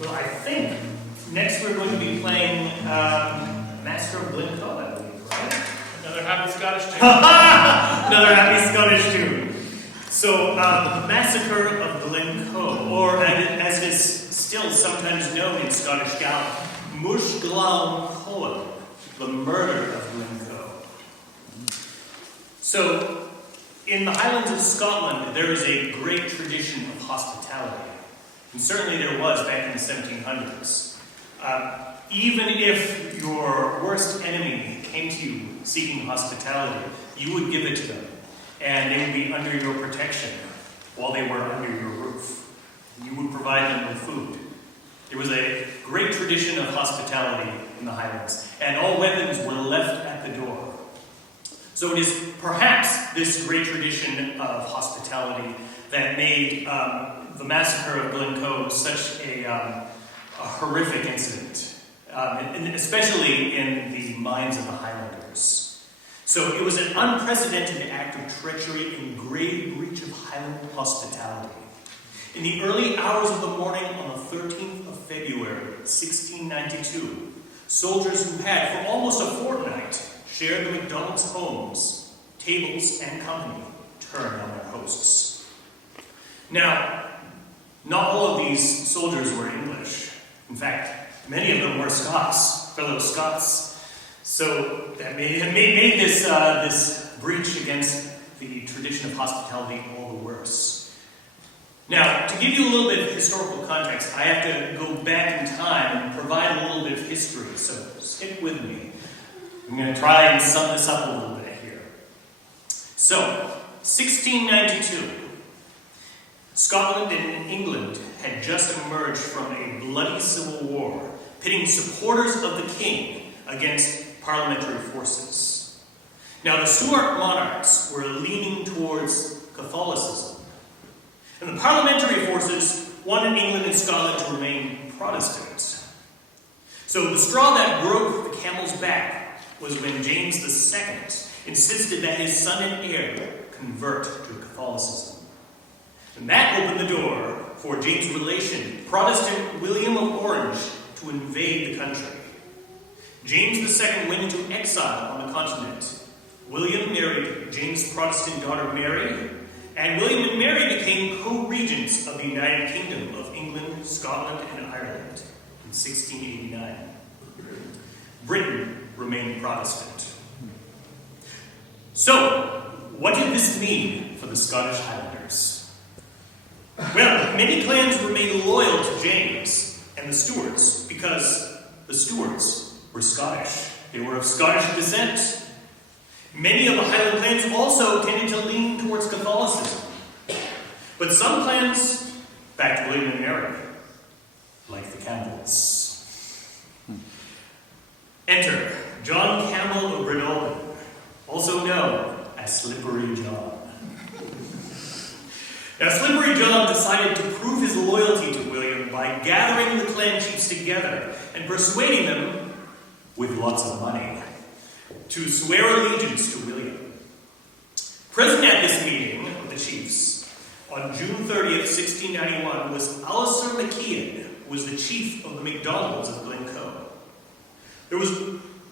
Well, I think next we're going to be playing Massacre of Glencoe, I believe, right? Another happy Scottish tune. Another happy Scottish tune. So, Massacre of Glencoe, or as it is still sometimes known in Scottish Gaelic, Mush Glencoe, the murder of Glencoe. So, in the Highlands of Scotland, there is a great tradition of hospitality. And certainly there was back in the 1700s. Even if your worst enemy came to you seeking hospitality, you would give it to them. And they would be under your protection while they were under your roof. You would provide them with food. There was a great tradition of hospitality in the Highlands, and all weapons were left at the door. So it is perhaps this great tradition of hospitality that made the Massacre of Glencoe such a horrific incident, and especially in the minds of the Highlanders. So it was an unprecedented act of treachery and grave breach of Highland hospitality. In the early hours of the morning on the 13th of February, 1692, soldiers who had, for almost a fortnight, shared the MacDonald's homes, tables, and company, turned on their hosts. Now, not all of these soldiers were English. In fact, many of them were Scots, fellow Scots. So that made this breach against the tradition of hospitality all the worse. Now, to give you a little bit of historical context, I have to go back in time and provide a little bit of history, so stick with me. I'm going to try and sum this up a little bit here. So, 1692. Scotland and England had just emerged from a bloody civil war, pitting supporters of the king against parliamentary forces. Now, the Stuart monarchs were leaning towards Catholicism, and the parliamentary forces wanted England and Scotland to remain Protestant. So the straw that broke the camel's back was when James II insisted that his son and heir convert to Catholicism. And that opened the door for James' relation, Protestant William of Orange, to invade the country. James II went into exile on the continent. William married James' Protestant daughter Mary, and William and Mary became co-regents of the United Kingdom of England, Scotland, and Ireland in 1689. Britain remained Protestant. So, what did this mean for the Scottish Highlanders? Well, many clans remained loyal to James and the Stuarts because the Stuarts were Scottish. They were of Scottish descent. Many of the Highland clans also tended to lean towards Catholicism. But some clans backed William and Mary, like the Campbells. Enter John Campbell of Breadalbane, also known as Slippery John. Now, Slippery John decided to prove his loyalty to William by gathering the clan chiefs together and persuading them, with lots of money, to swear allegiance to William. Present at this meeting of the chiefs on June 30th, 1691, was Alistair MacIain, who was the chief of the MacDonalds of Glencoe. There was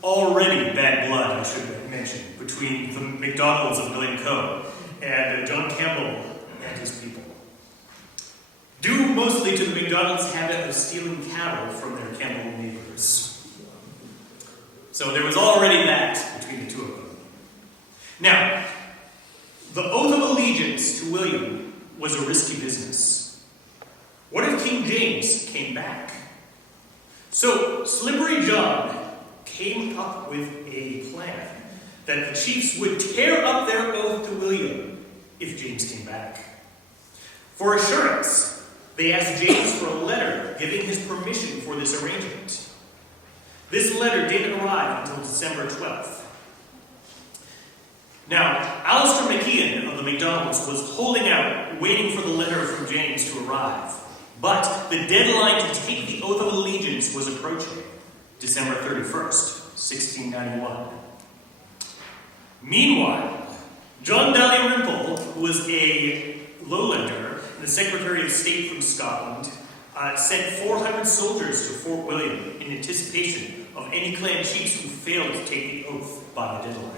already bad blood, I should mention, between the MacDonalds of Glencoe and John Campbell and his people, due mostly to the MacDonalds' habit of stealing cattle from their Campbell neighbors. So there was already that between the two of them. Now, the oath of allegiance to William was a risky business. What if King James came back? So Slippery John came up with a plan that the chiefs would tear up their oath to William if James came back. For assurance, they asked James for a letter giving his permission for this arrangement. This letter didn't arrive until December 12th. Now, Alistair MacIain of the MacDonalds was holding out, waiting for the letter from James to arrive. But the deadline to take the oath of allegiance was approaching, December 31st, 1691. Meanwhile, John Dalrymple, who was a Lowlander and the Secretary of State from Scotland, sent 400 soldiers to Fort William in anticipation of any clan chiefs who failed to take the oath by the deadline.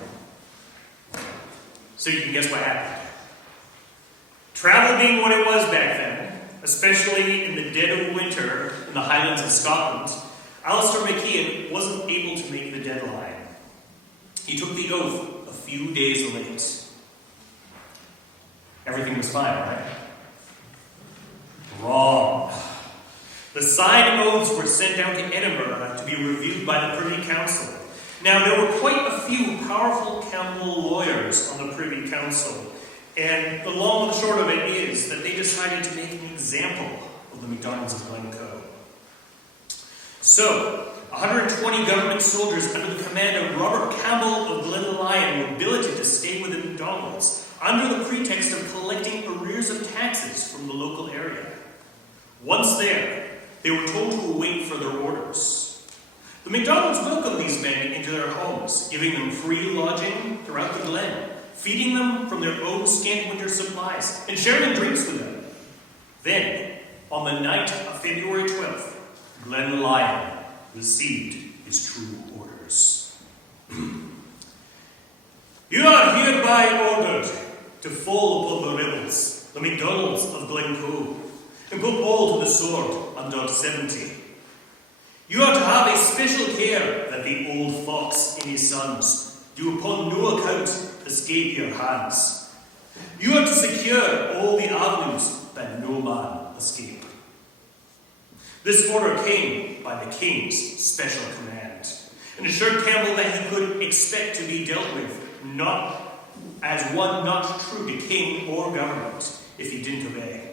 So you can guess what happened. Travel being what it was back then, especially in the dead of winter in the Highlands of Scotland, Alistair MacIain wasn't able to make the deadline. He took the oath a few days late. Everything was fine, right? Wrong. The signed oaths were sent down to Edinburgh to be reviewed by the Privy Council. Now, there were quite a few powerful Campbell lawyers on the Privy Council, and the long and the short of it is that they decided to make an example of the MacDonalds of Glencoe. So, 120 government soldiers under the command of Robert Campbell of Glenlyon were billeted to stay with the MacDonalds under the pretext of collecting arrears of taxes from the local area. Once there, they were told to await further orders. The MacDonalds welcomed these men into their homes, giving them free lodging throughout the glen, feeding them from their own scant winter supplies, and sharing drinks with them. Then, on the night of February 12th, Glenlyon received his true orders. You are hereby ordered to fall upon the rebels, the MacDonalds of Glencoe, and put all to the sword under 70. You are to have a special care that the old fox and his sons do upon no account escape your hands. You are to secure all the avenues that no man escape. This order came by the King's special command, and assured Campbell that he could expect to be dealt with not as one not true to king or government if he didn't obey.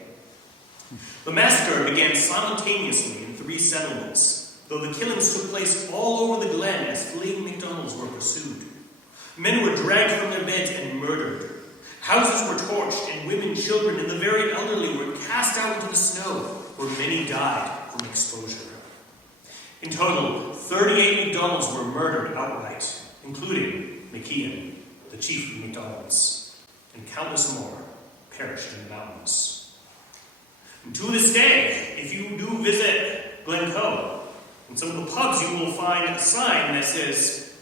The massacre began simultaneously in 3 settlements, though the killings took place all over the glen as fleeing MacDonalds were pursued. Men were dragged from their beds and murdered. Houses were torched, and women, children, and the very elderly were cast out into the snow, where many died from exposure. In total, 38 MacDonalds were murdered outright, including MacIain, the chief of MacDonalds, and countless more perished in the mountains. And to this day, if you do visit Glencoe, in some of the pubs you will find a sign that says,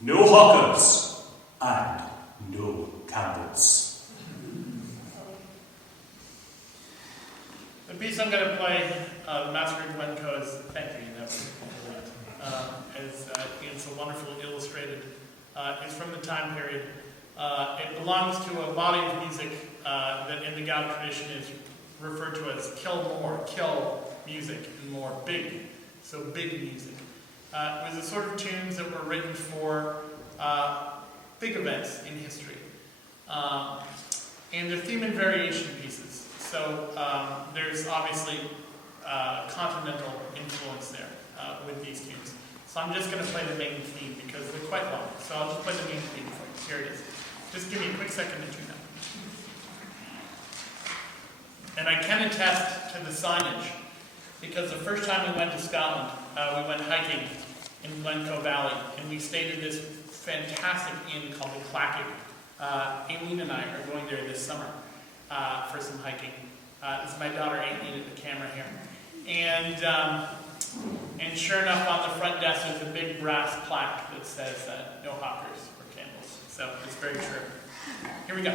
"No hawkers and no Campbells." The piece I'm going to play, Massacre of Glencoe, is, thank you, it's a wonderful illustrated. It's from the time period. It belongs to a body of music that in the Gael tradition is referred to as kill music, and more big, so big music. It was the sort of tunes that were written for big events in history. And they're theme and variation pieces. So there's obviously continental influence there with these tunes. So I'm just going to play the main theme because they're quite long. So I'll just play the main theme for you. Here it is. Just give me a quick second to tune that. And I can attest to the signage because the first time we went to Scotland, we went hiking in Glencoe Valley, and we stayed at this fantastic inn called the Clackick. Iain and I are going there this summer for some hiking. This is my daughter Iain at the camera here. And sure enough, on the front desk there's a big brass plaque that says no hawkers or Campbells. So it's very true. Here we go.